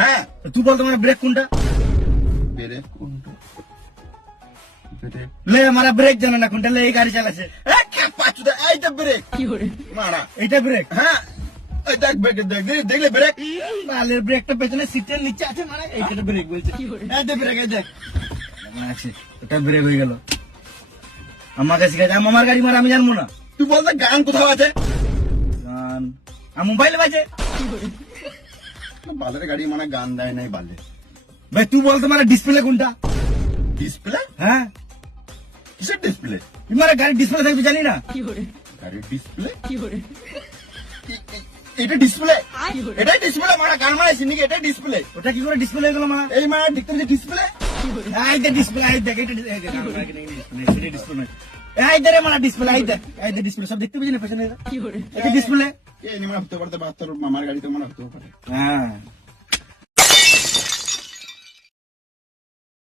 হ্যাঁ তুই বল তোমার ব্রেক কোনটা? ব্রেক কোনটা? ব্রেক লে মারা ব্রেক জানে না কোনটা, লে এই গাড়ি চালাচ্ছে। পাঁচুদা এইটা ব্রেক মারা। এইটা ব্রেক? হ্যাঁ এই দেখ ব্রেক, দেখ দেখলে ব্রেক। মালের ব্রেকটা পেছনে সিটের নিচে আছে, মানে এইটা ব্রেক বলছে। এই দেখ ব্রেক, এই দেখ আছে, ওটা ব্রেক হয়ে গেল। আমাকে শিখাইছে, আমার গাড়ি মারা আমি জানবো না? তুই বলতে গান কোথাও আছে? গান মোবাইলে বাজে। বালের গাড়ি মানে গান দেয় নাই বালে। ভাই তুই বলতো মানে ডিসপ্লে কোনটা? ডিসপ্লে? হ্যাঁ কিসের ডিসপ্লে? মানে গাড়ির ডিসপ্লে থাকবে জানি না? গাড়ির ডিসপ্লে? এটা ডিসপ্লে? এটাই ডিসপ্লে মারা, গান মারাইছি নাকি? এটা ডিসপ্লে? ওটা কি করে ডিসপ্লে হয়ে গেল মা? এই মারা দেখতে পাচ্ছি ডিসপ্লে। এই দেখ ডিসপ্লে, এই দেখ এটা ডিসপ্লে, এটা ডিসপ্লে। এই দেখ রে মারা ডিসপ্লে, এই দেখ, এই দেখ ডিসপ্লে সব দেখতে পাচ্ছিস না পেছনে? এটা ডিসপ্লে। এই নিমা হতে পারে, বাচ্চার মামার গাড়ি তো মনে হতে পারে। হ্যাঁ